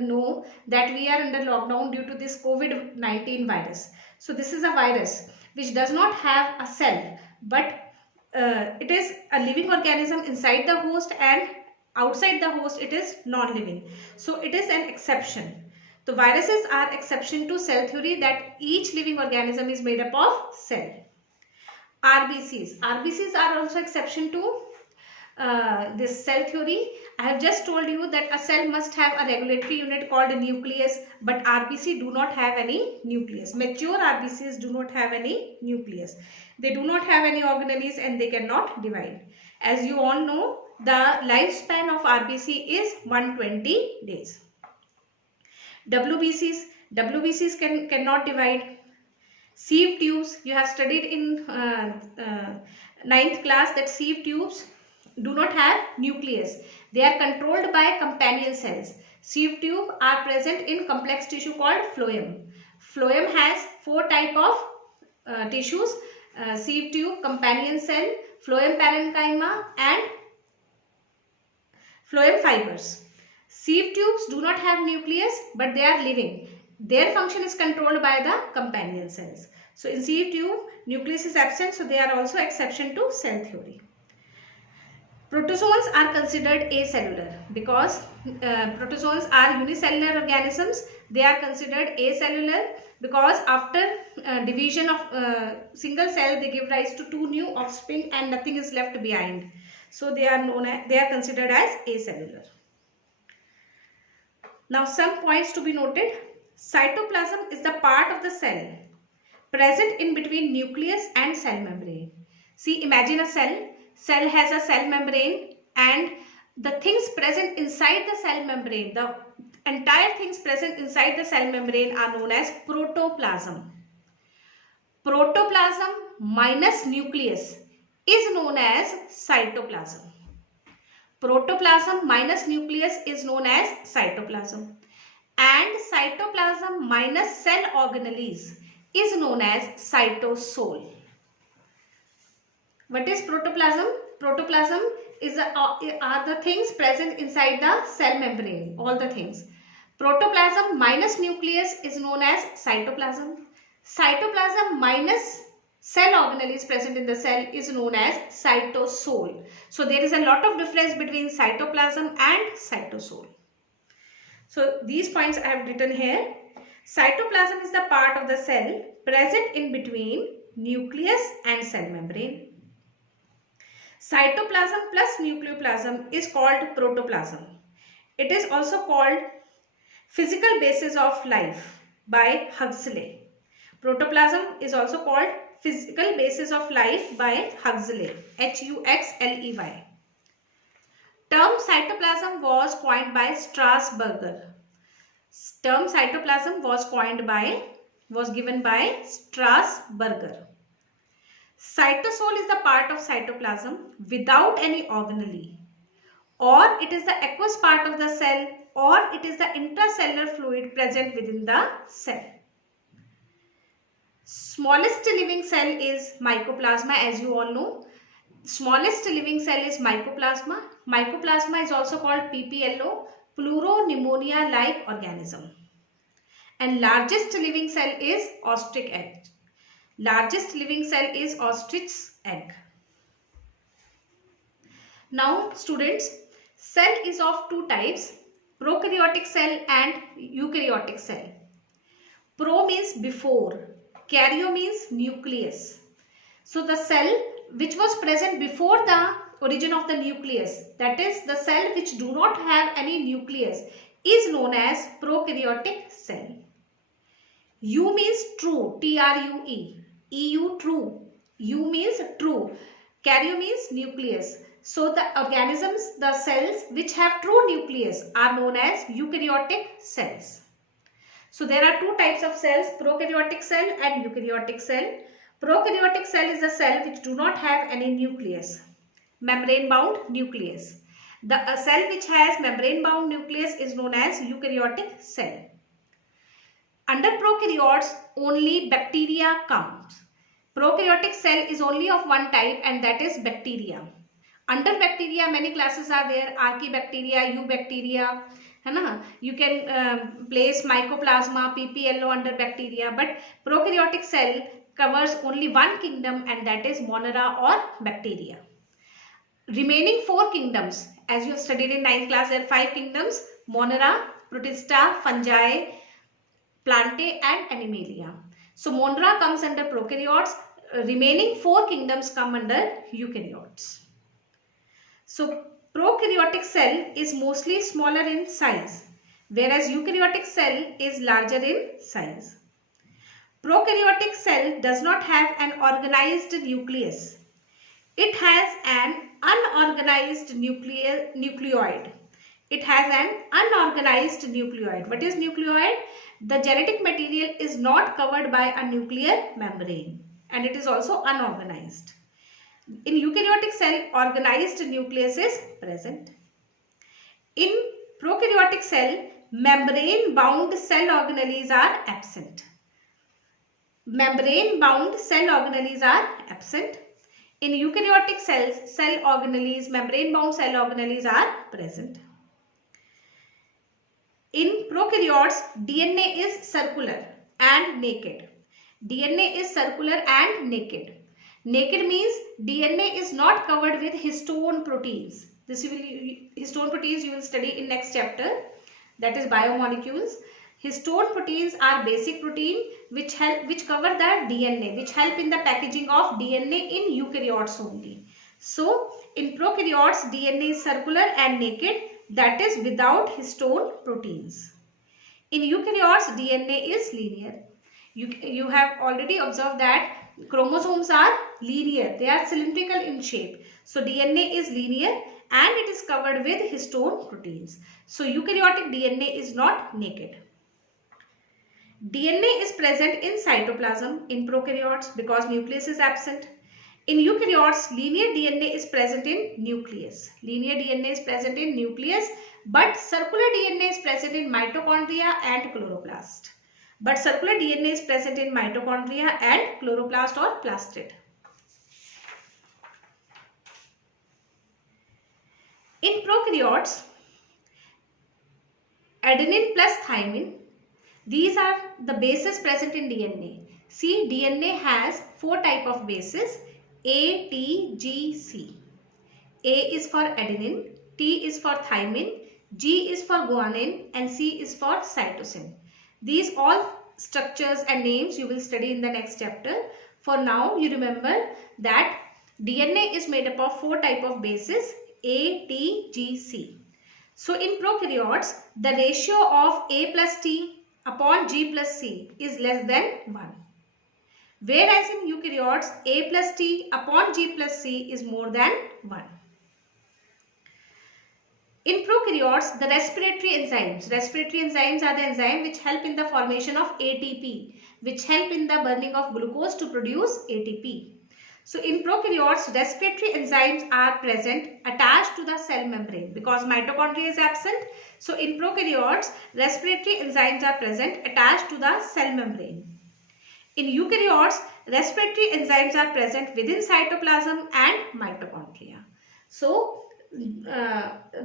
know that we are under lockdown due to this COVID-19 virus. So this is a virus which does not have a cell, but it is a living organism inside the host, and outside the host it is non-living. So it is an exception. The viruses are exception to cell theory, that each living organism is made up of cell. RBCs are also exception to this cell theory. I have just told you that a cell must have a regulatory unit called a nucleus, but RBC do not have any nucleus. Mature RBCs do not have any nucleus. They do not have any organelles and they cannot divide. As you all know, the lifespan of RBC is 120 days. WBCs cannot divide. Sieve tubes, you have studied in 9th class that sieve tubes do not have nucleus. They are controlled by companion cells. Sieve tube are present in complex tissue called phloem. Phloem has 4 type of tissues: sieve tube, companion cell, phloem parenchyma and phloem fibers. Sieve tubes do not have nucleus, but they are living. Their function is controlled by the companion cells. So in sieve tube, nucleus is absent, so they are also exception to cell theory. Protozoans are considered acellular because protozoans are unicellular organisms. They are considered acellular because after division of single cell, they give rise to 2 new offspring and nothing is left behind. So they are considered as acellular. Now some points to be noted. Cytoplasm is the part of the cell present in between nucleus and cell membrane. See, imagine a cell. Cell has a cell membrane, and the things present inside the cell membrane, the entire things present inside the cell membrane are known as protoplasm. Protoplasm minus nucleus is known as cytoplasm. Protoplasm minus nucleus is known as cytoplasm. And cytoplasm minus cell organelles is known as cytosol. What is protoplasm? Protoplasm are the things present inside the cell membrane, all the things. Protoplasm minus nucleus is known as cytoplasm. Cytoplasm minus cell organelles present in the cell is known as cytosol. So there is a lot of difference between cytoplasm and cytosol. So these points I have written here. Cytoplasm is the part of the cell present in between nucleus and cell membrane. Cytoplasm plus nucleoplasm is called protoplasm. It is also called physical basis of life by Huxley. Protoplasm is also called physical basis of life by Huxley. Huxley. Term cytoplasm was coined by Strasburger. Term cytoplasm was given by Strasburger. Cytosol is the part of cytoplasm without any organelle, or it is the aqueous part of the cell, or it is the intracellular fluid present within the cell. Smallest living cell is mycoplasma, as you all know. Smallest living cell is mycoplasma. Mycoplasma is also called PPLO, pleuropneumonia-like organism. And largest living cell is ostrich egg. Largest living cell is ostrich's egg. Now students, cell is of 2 types, prokaryotic cell and eukaryotic cell. Pro means before, karyo means nucleus. So the cell which was present before the origin of the nucleus, that is the cell which do not have any nucleus, is known as prokaryotic cell. U means true, T-R-U-E. EU true. U means true. Karyo means nucleus. So the organisms, the cells which have true nucleus are known as eukaryotic cells. So there are 2 types of cells, prokaryotic cell and eukaryotic cell. Prokaryotic cell is a cell which do not have any nucleus, membrane bound nucleus. The cell which has membrane bound nucleus is known as eukaryotic cell. Under prokaryotes, only bacteria counts. Prokaryotic cell is only of 1 type, and that is bacteria. Under bacteria, many classes are there: archaebacteria, eubacteria, है ना. You can place mycoplasma, PPLO under bacteria, but prokaryotic cell covers only one kingdom, and that is monera or bacteria. Remaining 4 kingdoms, as you have studied in 9th class, there are 5 kingdoms: monera, protista, fungi, plantae and animalia. So monera comes under prokaryotes. Remaining 4 kingdoms come under eukaryotes. So prokaryotic cell is mostly smaller in size, whereas eukaryotic cell is larger in size. Prokaryotic cell does not have an organized nucleus. It has an unorganized nucleoid. It has an unorganized nucleoid. What is nucleoid? The genetic material is not covered by a nuclear membrane, and it is also unorganized. In eukaryotic cell, organized nucleus is present. In prokaryotic cell, membrane-bound cell organelles are absent. Membrane-bound cell organelles are absent. In eukaryotic cells, cell organelles, membrane-bound cell organelles are present. In prokaryotes, DNA is circular and naked. DNA is circular and naked. Naked means DNA is not covered with histone proteins. Histone proteins you will study in next chapter, that is biomolecules. Histone proteins are basic protein which cover the DNA, which help in the packaging of DNA in eukaryotes only. So in prokaryotes, DNA is circular and naked, that is without histone proteins. In eukaryotes, DNA is linear. You have already observed that chromosomes are linear, they are cylindrical in shape. So DNA is linear and it is covered with histone proteins. So eukaryotic DNA is not naked. DNA is present in cytoplasm in prokaryotes because nucleus is absent. In eukaryotes, linear DNA is present in nucleus. Linear DNA is present in nucleus, but circular DNA is present in mitochondria and chloroplast. But circular DNA is present in mitochondria and chloroplast or plastid. In prokaryotes, adenine plus thymine, these are the bases present in DNA. See, DNA has 4 types of bases: A, T, G, C. A is for adenine, T is for thymine, G is for guanine, and C is for cytosine. These all structures and names you will study in the next chapter. For now, you remember that DNA is made up of 4 types of bases: A, T, G, C. So in prokaryotes, the ratio of A plus T upon G plus C is less than 1. Whereas in eukaryotes, A plus T upon G plus C is more than 1. In prokaryotes, the respiratory enzymes are the enzymes which help in the formation of ATP, which help in the burning of glucose to produce ATP. So in prokaryotes, respiratory enzymes are present attached to the cell membrane because mitochondria is absent. So in prokaryotes, respiratory enzymes are present attached to the cell membrane. In eukaryotes, respiratory enzymes are present within cytoplasm and mitochondria. So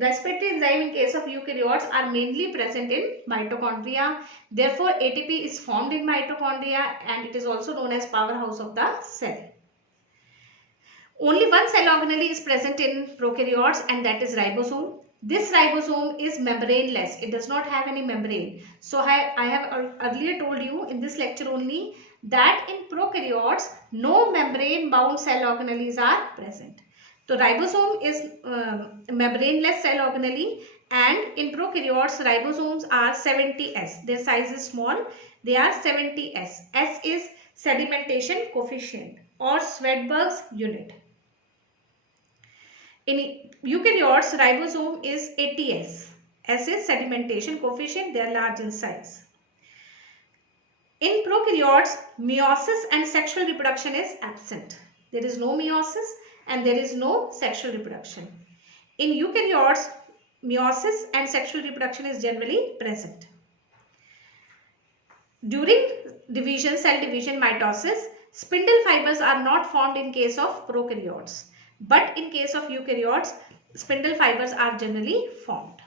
respiratory enzyme in case of eukaryotes are mainly present in mitochondria. Therefore, ATP is formed in mitochondria and it is also known as powerhouse of the cell. Only one cell organelle is present in prokaryotes, and that is ribosome. This ribosome is membraneless. It does not have any membrane. So I have earlier told you in this lecture only that in prokaryotes, no membrane bound cell organelles are present. So ribosome is membraneless cell organelle, and in prokaryotes, ribosomes are 70S. Their size is small. They are 70S. S is sedimentation coefficient or Swedberg's unit. In eukaryotes, ribosome is 80S. S is sedimentation coefficient. They are large in size. In prokaryotes, meiosis and sexual reproduction is absent. There is no meiosis and there is no sexual reproduction. In eukaryotes, meiosis and sexual reproduction is generally present. During division, cell division, mitosis, spindle fibers are not formed in case of prokaryotes. But in case of eukaryotes, spindle fibers are generally formed.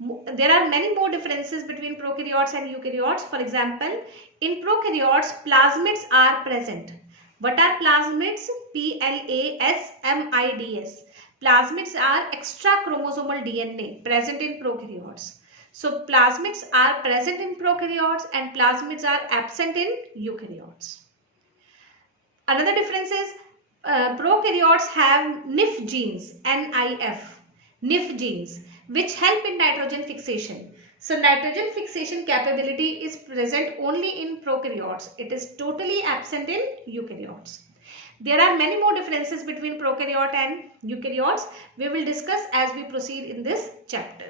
There are many more differences between prokaryotes and eukaryotes. For example, in prokaryotes, plasmids are present. What are plasmids? Plasmids. Plasmids are extra chromosomal DNA present in prokaryotes. So plasmids are present in prokaryotes and plasmids are absent in eukaryotes. Another difference is prokaryotes have NIF genes, NIF genes, which help in nitrogen fixation. So nitrogen fixation capability is present only in prokaryotes. It is totally absent in eukaryotes. There are many more differences between prokaryote and eukaryotes. We will discuss as we proceed in this chapter.